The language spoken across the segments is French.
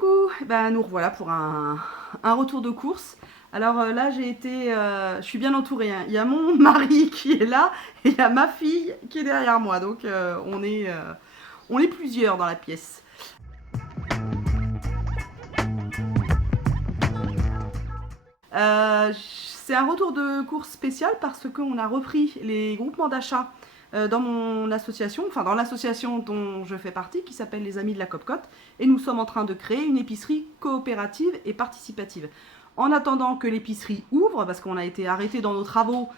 Coucou, ben, nous revoilà pour un retour de course. Alors là je suis bien entourée, hein. Il y a mon mari qui est là et il y a ma fille qui est derrière moi. Donc on est plusieurs dans la pièce. C'est un retour de course spécial parce qu'on a repris les groupements d'achat dans mon association, enfin dans l'association dont je fais partie, qui s'appelle les Amis de la Copcotte, et nous sommes en train de créer une épicerie coopérative et participative. En attendant que l'épicerie ouvre, parce qu'on a été arrêté dans nos travaux,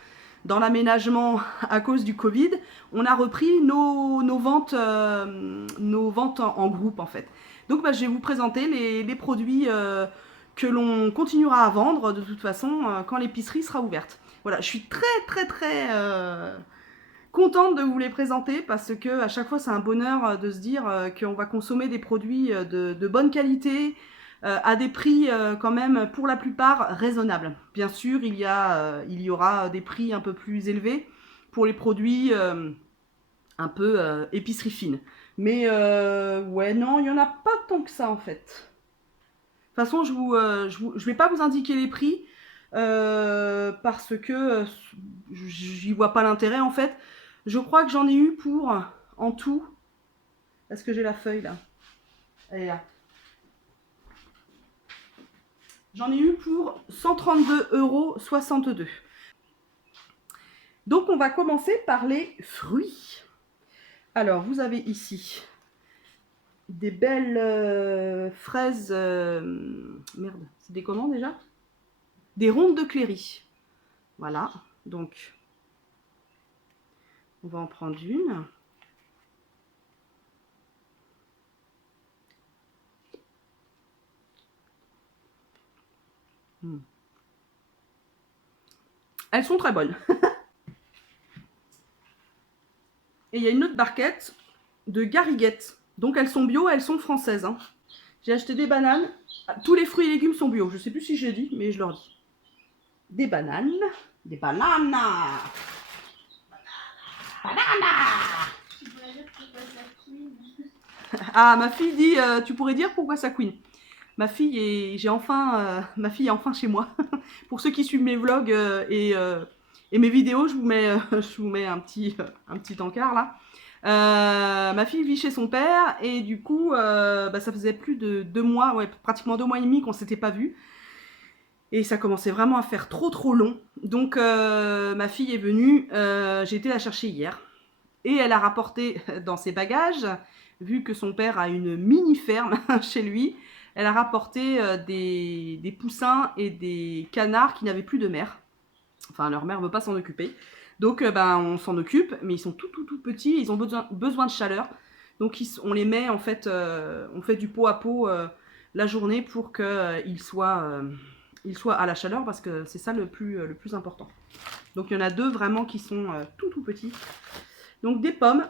dans l'aménagement à cause du Covid, on a repris nos ventes en groupe en fait. Donc je vais vous présenter les produits que l'on continuera à vendre de toute façon quand l'épicerie sera ouverte. Voilà, je suis très contente de vous les présenter parce que à chaque fois c'est un bonheur de se dire qu'on va consommer des produits de bonne qualité à des prix quand même pour la plupart raisonnables. Bien sûr, il y aura des prix un peu plus élevés pour les produits un peu épicerie fine. Mais ouais, non, il n'y en a pas tant que ça en fait. De toute façon, je vais pas vous indiquer les prix parce que j'y vois pas l'intérêt en fait. Je crois que j'en ai eu pour en tout. Est-ce que j'ai la feuille là? Elle est là. J'en ai eu pour 132,62 €. Donc on va commencer par les fruits. Alors vous avez ici des belles fraises. Merde, c'est des comment déjà? Des rondes de Cléry. Voilà, donc on va en prendre une. Elles sont très bonnes. Et il y a une autre barquette de gariguettes. Donc elles sont bio, elles sont françaises. Hein. J'ai acheté des bananes. Tous les fruits et légumes sont bio. Je sais plus si je l'ai dit, mais je leur dis. Des bananes. Des bananes. Bananes. Ah, ma fille dit, tu pourrais dire pourquoi ça couine. Ma fille est enfin chez moi. Pour ceux qui suivent mes vlogs et mes vidéos, je vous mets un petit encart là. Ma fille vit chez son père et du coup, ça faisait plus de 2 mois, ouais, pratiquement 2 mois et demi qu'on s'était pas vus. Et ça commençait vraiment à faire trop long. Donc ma fille est venue, j'ai été la chercher hier. Et elle a rapporté dans ses bagages, vu que son père a une mini ferme chez lui, elle a rapporté des poussins et des canards qui n'avaient plus de mère. Enfin, leur mère ne veut pas s'en occuper. Donc, on s'en occupe, mais ils sont tout petits, ils ont besoin de chaleur. Donc, on les met, en fait, on fait du pot à pot la journée pour qu'ils soient à la chaleur, parce que c'est ça le plus important. Donc, il y en a 2 vraiment qui sont tout petits. Donc, des pommes.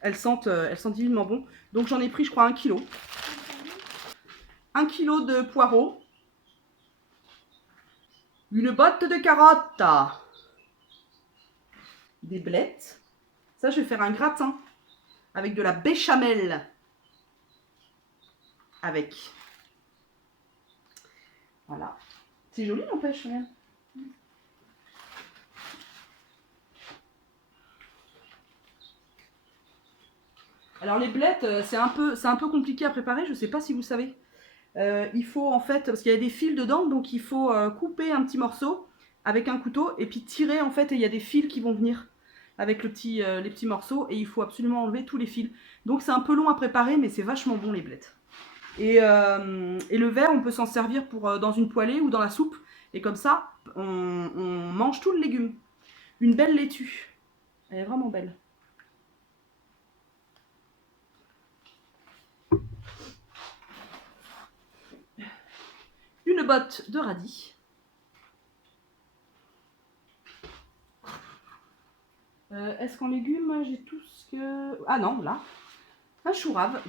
Elles sentent divinement bon. Donc, j'en ai pris, je crois, 1 kilo. 1 kilo de poireaux. Une botte de carottes. Des blettes. Ça, je vais faire un gratin avec de la béchamel. Avec. Voilà. C'est joli, n'empêche. Alors les blettes, c'est un peu compliqué à préparer. Je ne sais pas si vous savez. Il faut en fait, parce qu'il y a des fils dedans, donc il faut couper un petit morceau avec un couteau et puis tirer en fait, et il y a des fils qui vont venir avec les petits morceaux, et il faut absolument enlever tous les fils. Donc c'est un peu long à préparer, mais c'est vachement bon les blettes. Et le verre, on peut s'en servir pour dans une poêlée ou dans la soupe, et comme ça, on mange tout le légume. Une belle laitue, elle est vraiment belle. Une botte de radis. Est-ce qu'en légumes, j'ai tout ce que... Ah non, là. Un chou rave.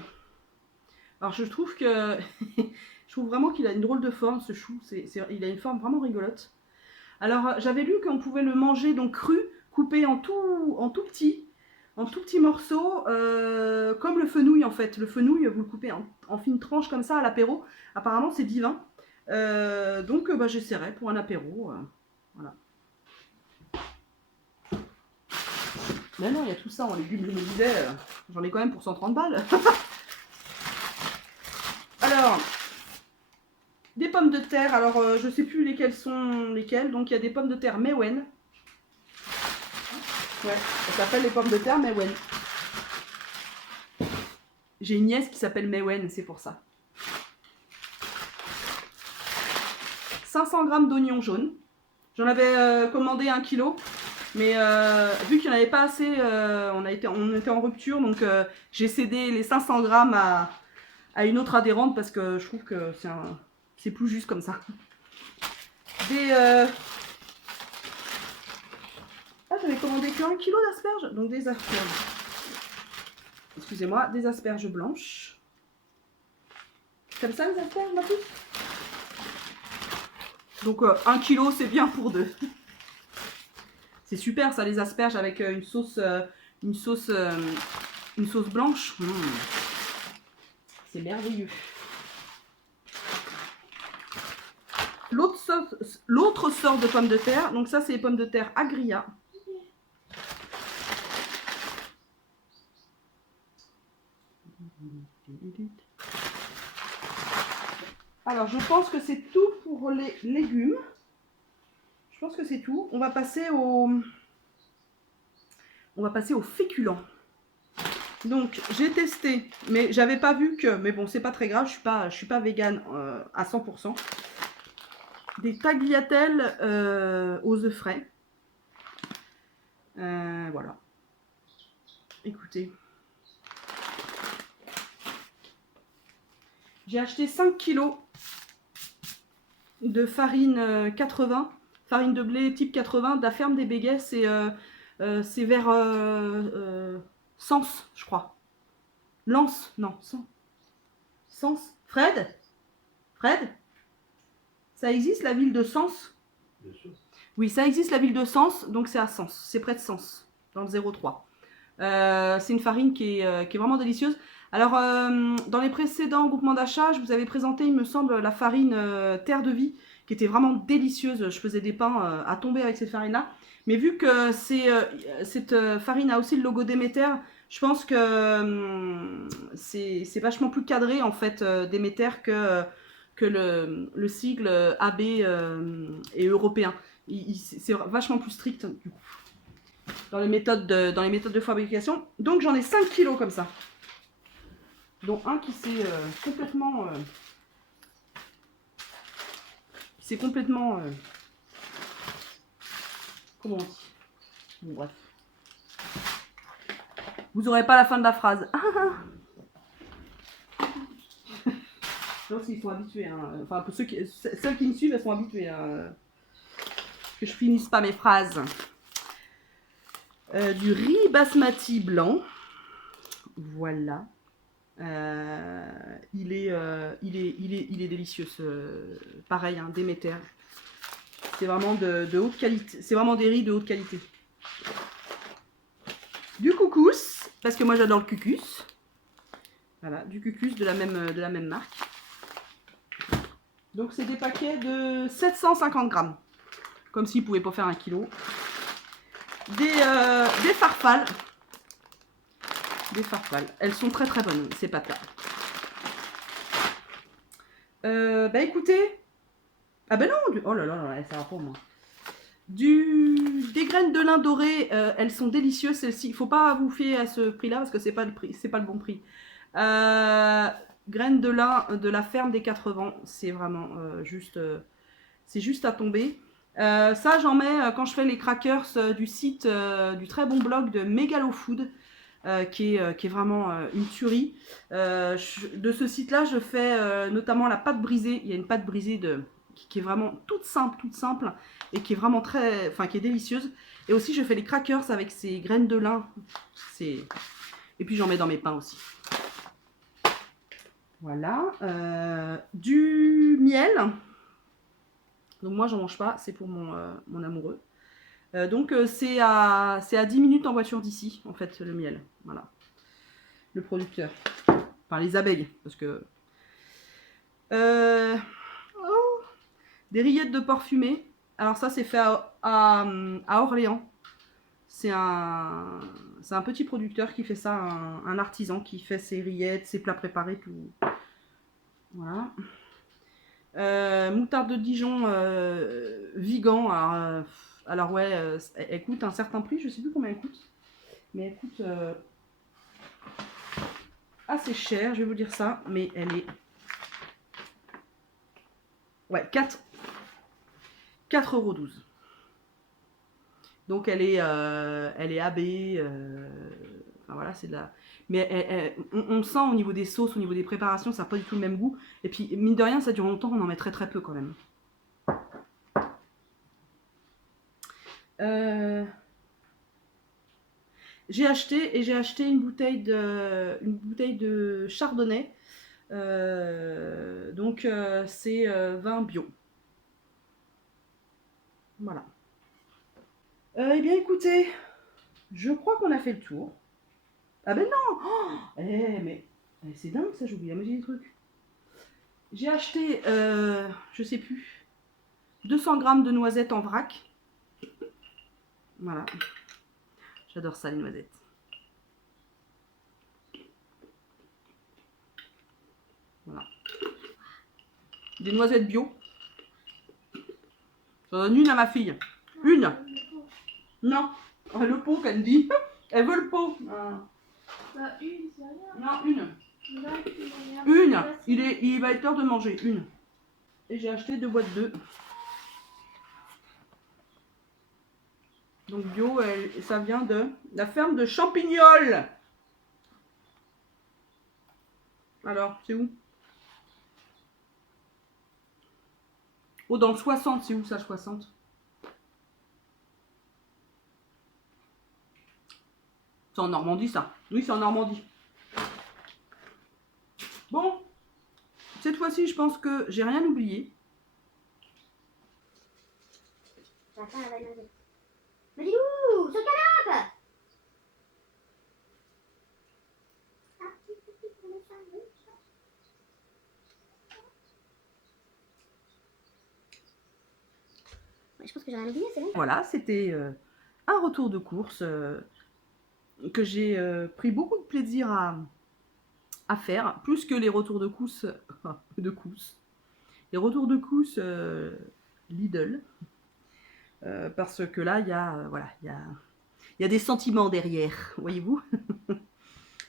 Alors je trouve que... je trouve vraiment qu'il a une drôle de forme, ce chou. Il a une forme vraiment rigolote. Alors j'avais lu qu'on pouvait le manger donc cru, coupé en tout petit, en tout petits morceaux, comme le fenouil en fait. Le fenouil, vous le coupez en fines tranches comme ça à l'apéro. Apparemment, c'est divin. Donc, bah, j'essaierai pour un apéro. Voilà. Mais non, il y a tout ça en légumes, je me disais, j'en ai quand même pour 130 balles. Alors, des pommes de terre. Alors, je sais plus lesquelles sont lesquelles. Donc, il y a des pommes de terre Mewen. Ouais, ça s'appelle les pommes de terre Mewen. J'ai une nièce qui s'appelle Mewen, c'est pour ça. 500 g d'oignons jaunes. J'en avais commandé 1 kg. Mais vu qu'il n'y en avait pas assez, on était en rupture. Donc j'ai cédé les 500 g à une autre adhérente parce que je trouve que c'est plus juste comme ça. Ah, j'avais commandé que 1 kg d'asperges. Donc des asperges. Excusez-moi, des asperges blanches. Comme ça les asperges, ma petite? Donc 1 kg, c'est bien pour deux. C'est super ça, les asperges avec une sauce blanche. C'est merveilleux. L'autre sorte de pommes de terre, donc ça c'est les pommes de terre agria. Alors je pense que c'est tout pour les légumes. Je pense que c'est tout. On va passer au féculents. Donc j'ai testé, mais j'avais pas vu que, mais bon c'est pas très grave, je suis pas végane à 100%. Des tagliatelles aux œufs frais. Voilà. Écoutez. J'ai acheté 5 kg de farine 80, farine de blé type 80 de la ferme des Béguets, c'est vers Sens, je crois. Lens, non, Sens. Fred? Ça existe la ville de Sens? Bien sûr. Oui, ça existe la ville de Sens, donc c'est à Sens, c'est près de Sens, dans le 03. C'est une farine qui est vraiment délicieuse. Alors, dans les précédents groupements d'achat, je vous avais présenté, il me semble, la farine Terre de Vie, qui était vraiment délicieuse. Je faisais des pains à tomber avec cette farine-là. Mais vu que cette farine a aussi le logo Déméter, je pense que c'est vachement plus cadré, en fait, Déméter que le sigle AB et européen. C'est vachement plus strict, du coup, dans les méthodes de fabrication. Donc j'en ai 5 kilos comme ça. Dont un qui s'est complètement... comment on dit? Bon, bref. Vous n'aurez pas la fin de la phrase. Je pense qu'ils sont habitués. Hein. Enfin, pour ceux qui me suivent, elles sont habituées. Hein. Que je finisse pas mes phrases. Du riz basmati blanc. Voilà. Il est délicieux. Pareil, hein, Déméter. C'est vraiment de haute qualité. C'est vraiment des riz de haute qualité. Du couscous, parce que moi j'adore le cucus. Voilà, du cucus de la même marque. Donc c'est des paquets de 750 grammes. Comme s'ils ne pouvaient pas faire 1 kilo. Des farfales. Des farfales. Elles sont très très bonnes, ces pâtes-là. Bah écoutez. Ah ben non, oh là là, ça va pas moi. Des graines de lin dorées, elles sont délicieuses celles-ci. Il ne faut pas vous fier à ce prix-là parce que c'est pas le bon prix. Graines de lin de la ferme des 80, c'est vraiment c'est juste à tomber. Ça j'en mets quand je fais les crackers du site du très bon blog de Megalo Food. Qui est vraiment une tuerie. De ce site-là, je fais notamment la pâte brisée. Il y a une pâte brisée qui est vraiment toute simple et qui est vraiment qui est délicieuse. Et aussi, je fais les crackers avec ces graines de lin. Et puis, j'en mets dans mes pains aussi. Voilà. Du miel. Donc, moi, j'en mange pas. C'est pour mon amoureux. Donc c'est à 10 minutes en voiture d'ici, en fait, le miel. Voilà. Le producteur. Enfin, les abeilles, parce que... Oh, des rillettes de porc fumé. Alors ça, c'est fait à Orléans. C'est un petit producteur qui fait ça, un artisan qui fait ses rillettes, ses plats préparés, tout. Voilà. Moutarde de Dijon vegan. Alors ouais, elle coûte un certain prix, je sais plus combien elle coûte. Mais elle coûte assez cher, je vais vous dire ça. Mais elle est... Ouais, 4,12 €. Donc elle est AB. Enfin voilà, c'est de la... Mais on sent au niveau des sauces, au niveau des préparations, ça n'a pas du tout le même goût. Et puis, mine de rien, ça dure longtemps, on en met très très peu quand même. J'ai acheté une bouteille de chardonnay. Donc c'est vin bio. Voilà. Eh bien écoutez, je crois qu'on a fait le tour. Ah ben non, oh, mais c'est dingue ça, j'oublie la moitié des trucs. J'ai acheté, je sais plus, 200 grammes de noisettes en vrac. Voilà. J'adore ça, les noisettes. Voilà. Des noisettes bio. J'en donne une à ma fille. Une. Non. Le pot qu'elle me dit. Elle veut le pot. Bah, une, c'est rien. Non, une. Là, Une. Il va être l'heure de manger. Une. Et j'ai acheté 2 boîtes d'œufs. Donc bio, ça vient de la ferme de Champignol. Alors, c'est où? Oh, dans le 60, c'est où ça, 60? C'est en Normandie, ça. Oui, c'est en Normandie. Bon, cette fois-ci, je pense que j'ai rien oublié. Mais dis où? Sur le canapé! Je pense que j'ai rien oublié, c'est bon. Voilà, c'était un retour de course que j'ai pris beaucoup de plaisir à faire, plus que les retours de course, les retours de course Lidl, parce que là, il y a, voilà, il y a des sentiments derrière, voyez-vous.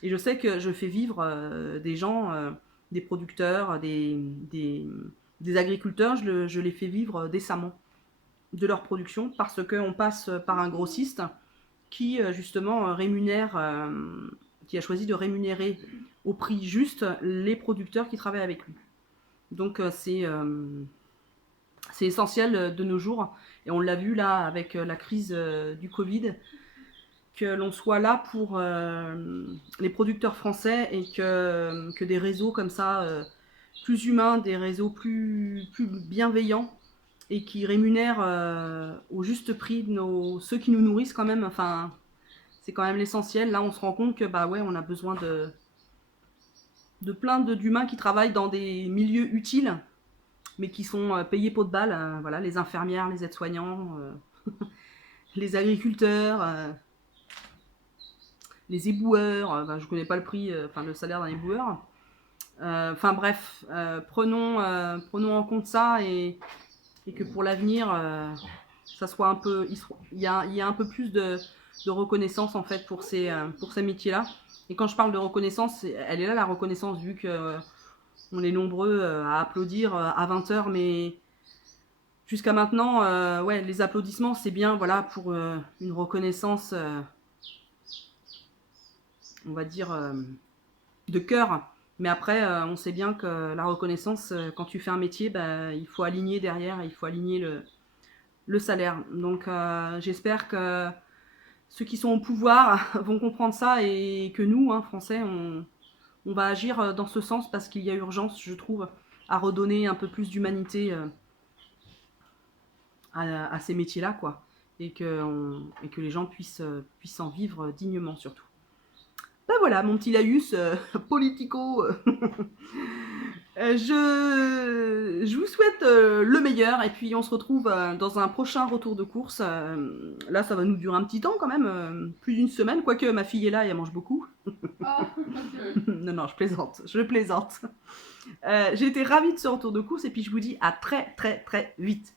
Et je sais que je fais vivre des gens, des producteurs, des agriculteurs, je les fais vivre décemment de leur production parce qu'on passe par un grossiste qui justement rémunère, qui a choisi de rémunérer au prix juste les producteurs qui travaillent avec lui. Donc c'est essentiel de nos jours et on l'a vu là avec la crise du Covid, que l'on soit là pour les producteurs français et que des réseaux comme ça plus humains, des réseaux plus bienveillants et qui rémunèrent au juste prix ceux qui nous nourrissent quand même. Enfin, c'est quand même l'essentiel. Là, on se rend compte que bah ouais, on a besoin de plein d'humains qui travaillent dans des milieux utiles, mais qui sont payés pot de balle. Voilà, les infirmières, les aides-soignants, les agriculteurs, les éboueurs. Je connais pas le prix, le salaire d'un éboueur. Enfin bref, prenons en compte ça et que pour l'avenir, ça soit un peu, il y a un peu plus de reconnaissance en fait pour ces métiers-là. Et quand je parle de reconnaissance, elle est là la reconnaissance vu que on est nombreux à applaudir à 20h, mais jusqu'à maintenant, ouais, les applaudissements c'est bien, voilà, pour une reconnaissance, on va dire de cœur. Mais après, on sait bien que la reconnaissance, quand tu fais un métier, bah, il faut aligner derrière, il faut aligner le salaire. Donc j'espère que ceux qui sont au pouvoir vont comprendre ça et que nous, hein, Français, on va agir dans ce sens parce qu'il y a urgence, je trouve, à redonner un peu plus d'humanité à ces métiers-là, quoi. et que les gens puissent en vivre dignement surtout. Ben voilà, mon petit laïus politico. Je vous souhaite le meilleur et puis on se retrouve dans un prochain retour de course. Là, ça va nous durer un petit temps quand même, plus d'une semaine, quoique ma fille est là et elle mange beaucoup. Non, je plaisante. J'ai été ravie de ce retour de course et puis je vous dis à très très très vite.